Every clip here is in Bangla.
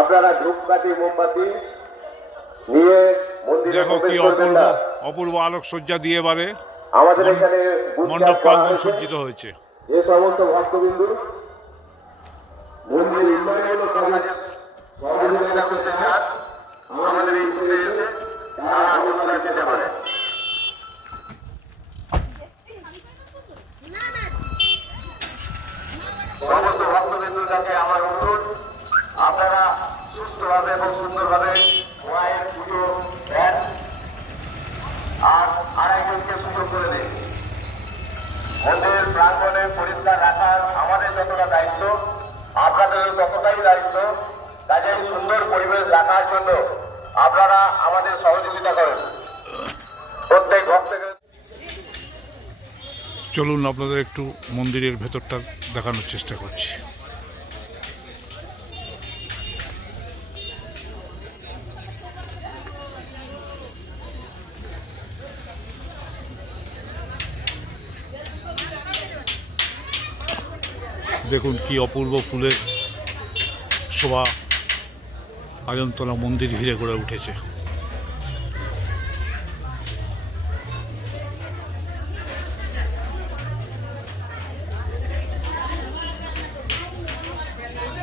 আপনারা ধূপকাঠি মোমবাতি নিয়ে মন্দিরে প্রবেশ করবেন না। অপূর্ব আলোকসজ্জা দিয়ে এবারে আমাদের এখানে মণ্ডপ প্রাঙ্গণ সজ্জিত হয়েছে। যে সমস্ত ভক্তবিন্দু মন্দির উন্নয়নের কাজে সহযোগিতা করতে চান আমাদের এই বুথে এসে তারা অনুদান দিতে পারে। সমস্ত ভক্তবিন্দুর কাছে আমার অনুরোধ, আপনারা সুস্থভাবে এবং সুন্দরভাবে মায়ের পুজো দেন আর আরেকজনকে সুযোগ করে দিন। মন্দির প্রাঙ্গণে পরিষ্কার রাখার আমাদের যতটা দায়িত্ব, আপনাদেরও ততটাই দায়িত্ব। কাজেই সুন্দর পরিবেশ রাখার জন্য আপনারা আমাদের সহযোগিতা করেন। প্রত্যেক ভক্তকে চলুন আপনাদের একটু মন্দিরের ভেতরটা দেখানোর চেষ্টা করছি। দেখুন কি অপূর্ব ফুলের শোভা অজন্তলা মন্দির ঘিরে গড়ে উঠেছে।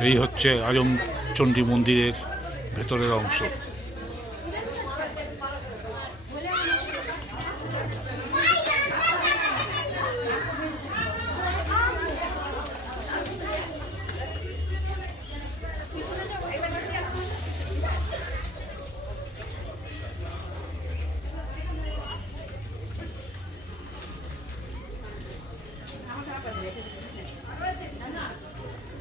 এই হচ্ছে আজমচণ্ডী মন্দিরের ভেতরের অংশ।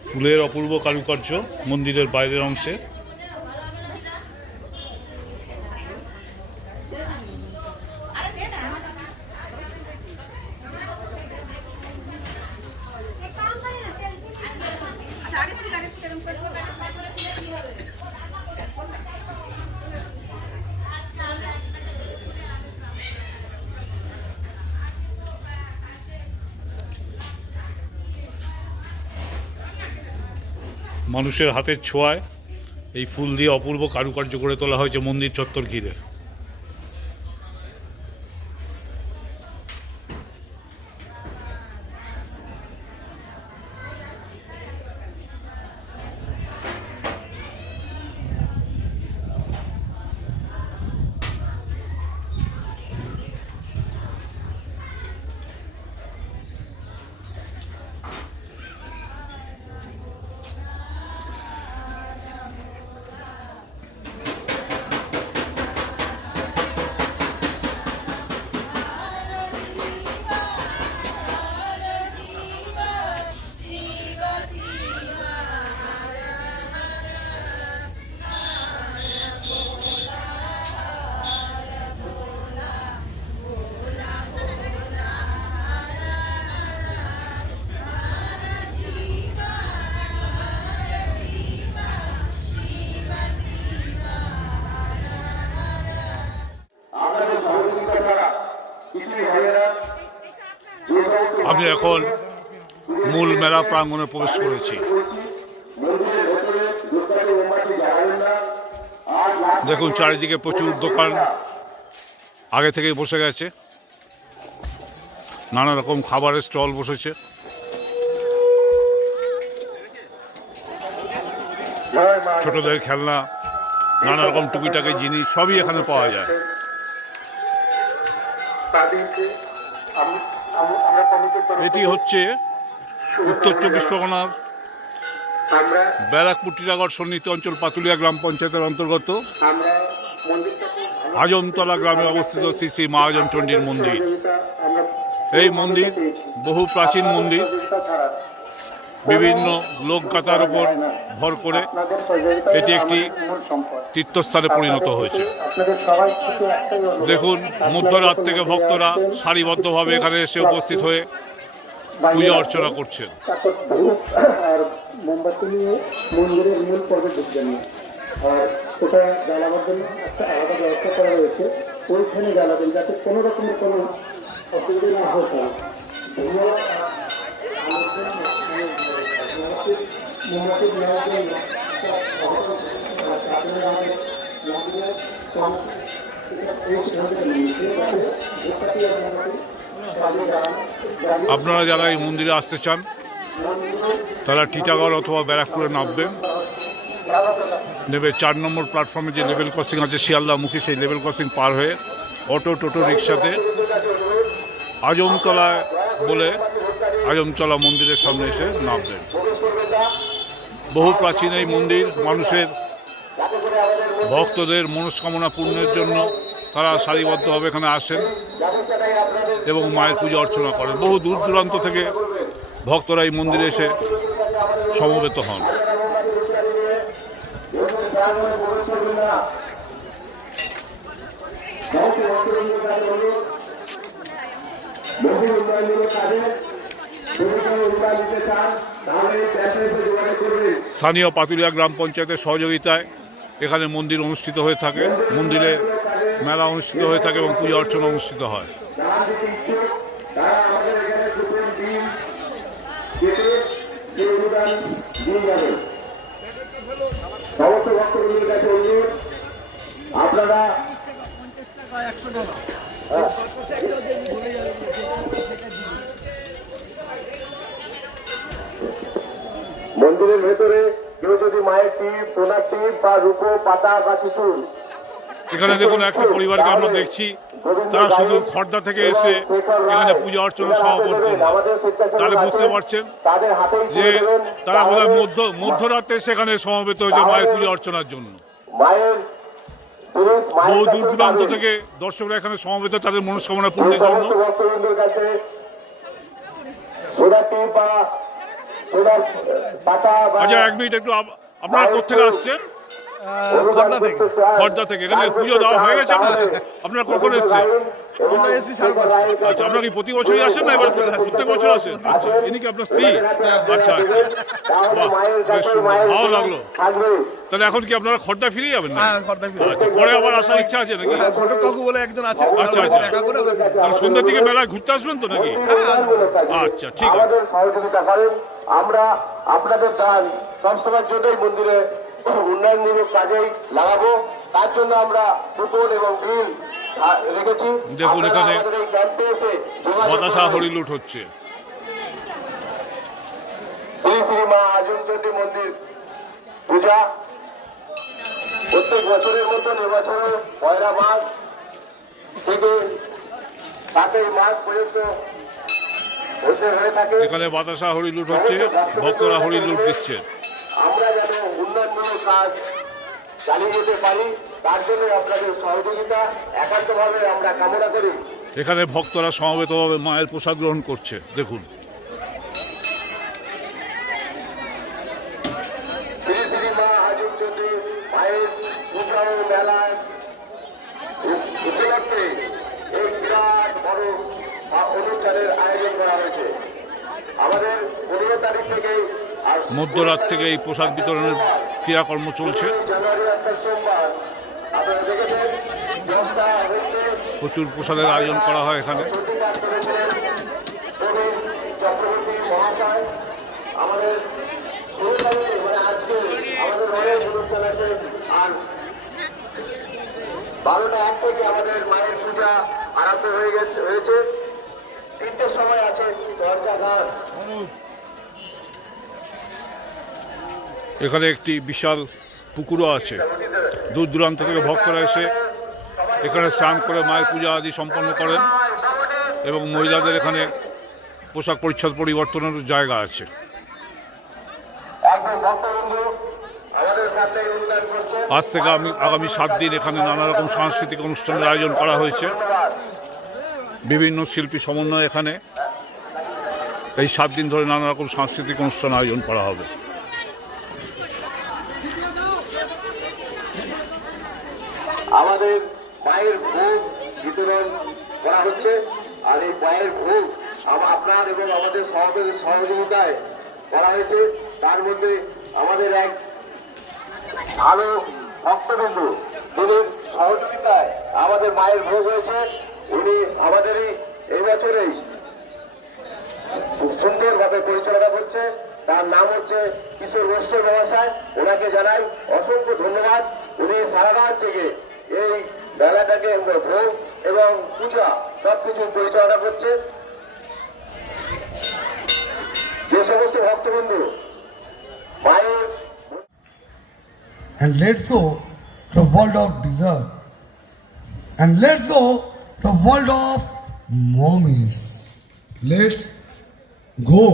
ফুলের অপূর্ব কারুকার্য মন্দিরের বাইরের অংশে। মানুষের হাতের ছোঁয়ায় এই ফুল দিয়ে অপূর্ব কারুকার্য করে তোলা হয়েছে মন্দির চত্বর ঘিরে। আমি এখন মূল মেলা প্রাঙ্গণে প্রবেশ করেছি। দেখুন চারিদিকে প্রচুর দোকান আগে থেকেই বসে গেছে, নানা রকম খাবারের স্টল বসেছে। ছোটদের খেলনা, নানা রকম টুকিটাকি জিনিস সবই এখানে পাওয়া যায়। এটি হচ্ছে উত্তর চব্বিশ পরগনার ব্যারাকপুর টিটাগড় সন্নিহিত অঞ্চল পাতুলিয়া গ্রাম পঞ্চায়েতের অন্তর্গত আজমতলা গ্রামে অবস্থিত শ্রী শ্রী মা আজমচণ্ডীর মন্দির। এই মন্দির বহু প্রাচীন মন্দির, বিভিন্ন লোকগাথার উপর ভর করে এটি একটি তীর্থস্থানে পরিণত হয়েছে। দেখুন মধ্যরাত থেকে ভক্তরা সারিবদ্ধভাবে এখানে এসে উপস্থিত হয়ে পূজা অর্চনা করছেন। মোমবাতি নিয়ে মন্দিরের মূল পর্বে ঢুকবেন না, আর ওটা জ্বালাবার জন্য একটা আলাদা ব্যবস্থা করা রয়েছে, ওইখানে জ্বালাবেন যাতে কোনো রকমের কোনো অসুবিধা না হতে পারে। মোমবাতি নেওয়ার জন্য আপনারা আমাদের মন্দিরের আপনারা যারা এই মন্দিরে আসতে চান তারা টিটাগড় অথবা ব্যারাকপুরে নামবেন, নেবে 4 নম্বর প্ল্যাটফর্মে যে লেভেল ক্রসিং আছে শিয়ালদামুখী, সেই লেভেল ক্রসিং পার হয়ে অটো টোটো রিক্সাতে আজমতলা বলে আজমতলা মন্দিরের সামনে এসে নামবেন। বহু প্রাচীন এই মন্দির, মানুষের ভক্তদের মনস্কামনা পূর্ণের জন্য তারা সারিবদ্ধভাবে এখানে আসেন এবং মায়ের পূজা অর্চনা করেন। বহু দূর দূরান্ত থেকে ভক্তরা এই মন্দিরে এসে সমবেত হন। স্থানীয় পাতুলিয়া গ্রাম পঞ্চায়েতের সহযোগিতায় এখানে মন্দির অনুষ্ঠিত হয়ে থাকে, মন্দিরে মেলা অনুষ্ঠিত হয়ে থাকে এবং পূজা অর্চনা অনুষ্ঠিত হয়। সমস্ত ভক্তবৃন্দের কাছে অনুরোধ, আপনারা মন্দিরের ভেতরে কেউ যদি মায়ের টিপ, সোনার টিপ বা রূপো পাতা বা কিছু, এখানে দেখুন একটা পরিবারকে আমরা দেখছি, তারা শুধু খর্দা থেকে এসে এখানে পূজা অর্চনা সমাপন করবে। তাহলে বুঝতে পারছেন যে তারা বোধহয় মধ্যরাতে সেখানে সমবেত হয়েছে মায়ের পূজা অর্চনার জন্য। মায়ের বহু দূর দূরান্ত থেকে দর্শকরা এখানে সমবেত তাদের মনস্কামনা পূর্ণের জন্য। ভক্তবৃন্দের কাছে সোনার টিপ বা সোনার পাতা বা আচ্ছা, 1 মিনিট একটু, আপনারা কোথেকে আসছেন? খর্দা থেকে। এখানে পুজো দেওয়া হয়ে গেছে আপনারা কখন এসছেন? আচ্ছা, আপনারা কি প্রতি বছরই আসেন না এবার প্রত্যেক বছর আসেন? আচ্ছা, ইনি কি আপনার স্ত্রী? আচ্ছা, বাহ, বেশ ভালো লাগলো। তাহলে এখন কি আপনারা খর্দা ফিরে যাবেন না? আচ্ছা, পরে আবার আসার ইচ্ছা আছে নাকি? আচ্ছা আচ্ছা, তাহলে সন্ধ্যা থেকে মেলায় ঘুরতে আসবেন তো নাকি? আচ্ছা, ঠিক আছে। আমাদের সহযোগিতা করেন, আমরা আপনাদের দান সবসময়ের জন্যই মন্দিরে উন্নয়নমূলক কাজেই লাগাবো। তার জন্য আমরা কুপন এবং গ্রিল রেখেছি। দেখুন এখানে আমাদের এই ক্যাম্পে এসে বাতাসা হরিলুট হচ্ছে। শ্রী শ্রী মা আজমচণ্ডী মন্দির পূজা প্রত্যেক বছরের মতন এবছরে 1 মাঘ থেকে 7 মাঘ পর্যন্ত হয়ে থাকে। এখানে বাতাসা হরিলুট হচ্ছে, ভক্তরা হরিলুট দিচ্ছে। আমরা যেন উন্নয়নমূলক কাজ চালিয়ে যেতে পারি, তার জন্য আপনাদের সহযোগিতা একান্তভাবে আমরা কামনা করি। এখানে ভক্তরা সমবেতভাবে মায়ের প্রসাদ গ্রহণ করছে। দেখুন শ্রী শ্রী মা আজমচণ্ডী মায়ের পূজা ও মেলার উপলক্ষে এই বিরাট বড় অনুষ্ঠানের আয়োজন করা হয়েছে। আমাদের 15 তারিখ থেকে মধ্যরাত থেকে এই প্রসাদ বিতরণের ক্রিয়াকর্ম চলছে। জানুয়ারি 1 সোমবার আপনারা দেখেছেন প্রচুর প্রসাদের আয়োজন করা হয় এখানে। চক্রবর্তী মহাশয় আমাদের আজকে আমাদের অনেক অনুষ্ঠান আছে। আর 12টা 1 থেকে আমাদের মায়ের পূজা আরম্ভ হয়েছে। 3টের সময় আছে দরজা ঘাট। এখানে একটি বিশাল পুকুরও আছে। দূর দূরান্ত থেকে ভক্তরা এসে এখানে স্নান করে মায়ের পূজা আদি সম্পন্ন করেন এবং মহিলাদের এখানে পোশাক পরিচ্ছদ পরিবর্তনের জায়গা আছে। আজ থেকে আগামী 7 দিন এখানে নানা রকম সাংস্কৃতিক অনুষ্ঠানের আয়োজন করা হয়েছে। বিভিন্ন শিল্পী সমন্বয়ে এখানে এই 7 দিন ধরে নানা রকম সাংস্কৃতিক অনুষ্ঠান আয়োজন করা হবে। আমাদের মায়ের ভোগ বিতরণ করা হচ্ছে। আর এই মায়ের ভোগ আপনার এবং আমাদের সহযোগিতায় করা হয়েছে। তার মধ্যে আমাদের এক ভালো ভক্তবৃন্দু, যিনি সহযোগিতায় আমাদের মায়ের ভোগ হয়েছে, উনি আমাদের এই বছরেই সুন্দরভাবে পরিচালনা করছে। তার নাম হচ্ছে কিশোর বৈশ্য মহাশয়। ওনাকে জানাই অসংখ্য ধন্যবাদ। উনি সারা রাত জেগে এই মেলাটাকে ভোগ এবং পূজা সবকিছু পরিচালনা করছেন। যে সমস্ত ভক্তবন্ধু মায়ের and let's go to the world of desert, and let's go to the world of mommies. Let's go.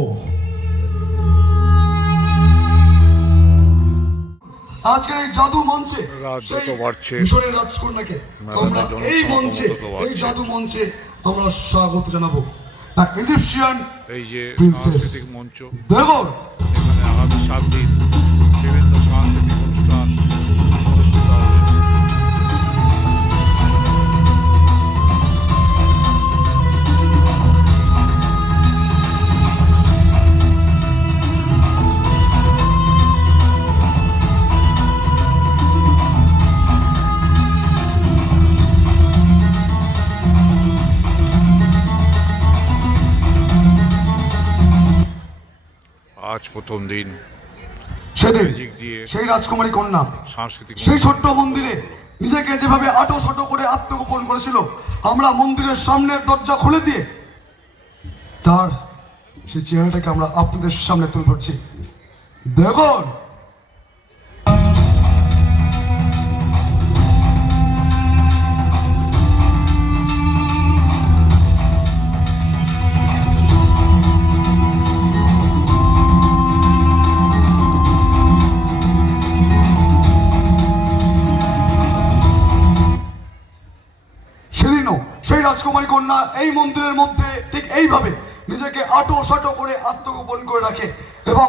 আজকের এই জাদু মঞ্চে রাত যত সেই বাড়ছে, মিশরের রাজকন্যাকে আমরা এই মঞ্চে এই জাদু মঞ্চে আমরা স্বাগত জানাবো। The Egyptian এই যে princess সাংস্কৃতিক মঞ্চ, দেখুন এখানে আগামী 7 দিন বিভিন্ন সাংস্কৃতিক অনুষ্ঠান অনুষ্ঠিত হবে। আজ প্রথম দিন সেদিন ম্যাজিক দিয়ে সেই রাজকুমারী কন্যা সাংস্কৃতিক সেই ছোট্ট মন্দিরে নিজেকে যেভাবে আটো শটো করে আত্মগোপন করেছিল, আমরা মন্দিরের সামনের দরজা খুলে দিয়ে তার সেই চেহারাটাকে আমরা আপনাদের সামনে তুলে ধরছি। দেখুন সেই রাজকুমারী কন্যা এই মন্দিরের মধ্যে ঠিক এইভাবে নিজেকে আটো সাটো করে আত্মগোপন করে রাখে এবং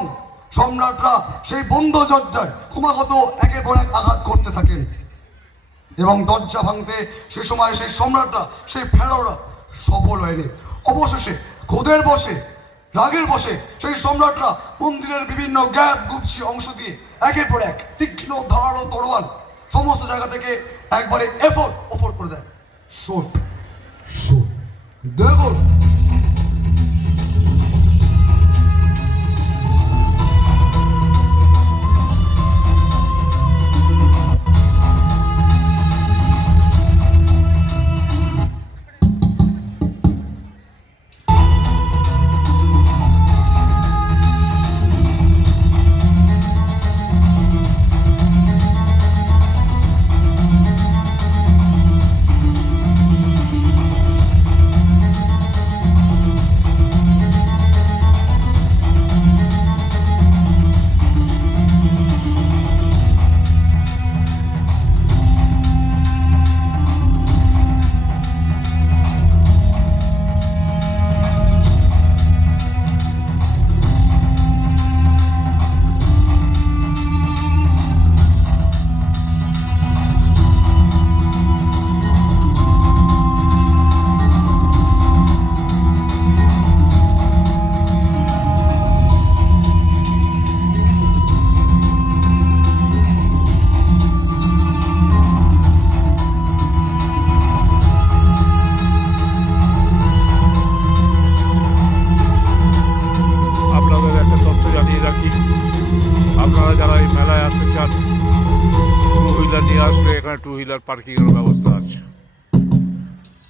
সম্রাটরা সেই বন্ধ দরজায় ক্রমাগত একের পর এক আঘাত করতে থাকেন এবং দরজা ভাঙতে সে সময় সেই সম্রাটরা সেই ফেরোরা সফল হয়নি। অবশেষে ক্রোধের বশে রাগের বশে সেই সম্রাটরা মন্দিরের বিভিন্ন গ্যাপ গুপসি অংশ দিয়ে একের পর এক তীক্ষ্ণ ধারালো তরোয়াল সমস্ত জায়গা থেকে একবারে এফোর্ট করে দেয়। শোট দেখুন আপনারা যারা এই মেলায় আসতে চান, টু হুইলার নিয়ে আসলে এখানে টু হুইলার পার্কিংয়ের ব্যবস্থা আছে।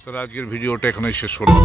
তাহলে আজকের ভিডিওটা এখানেই শেষ করলাম।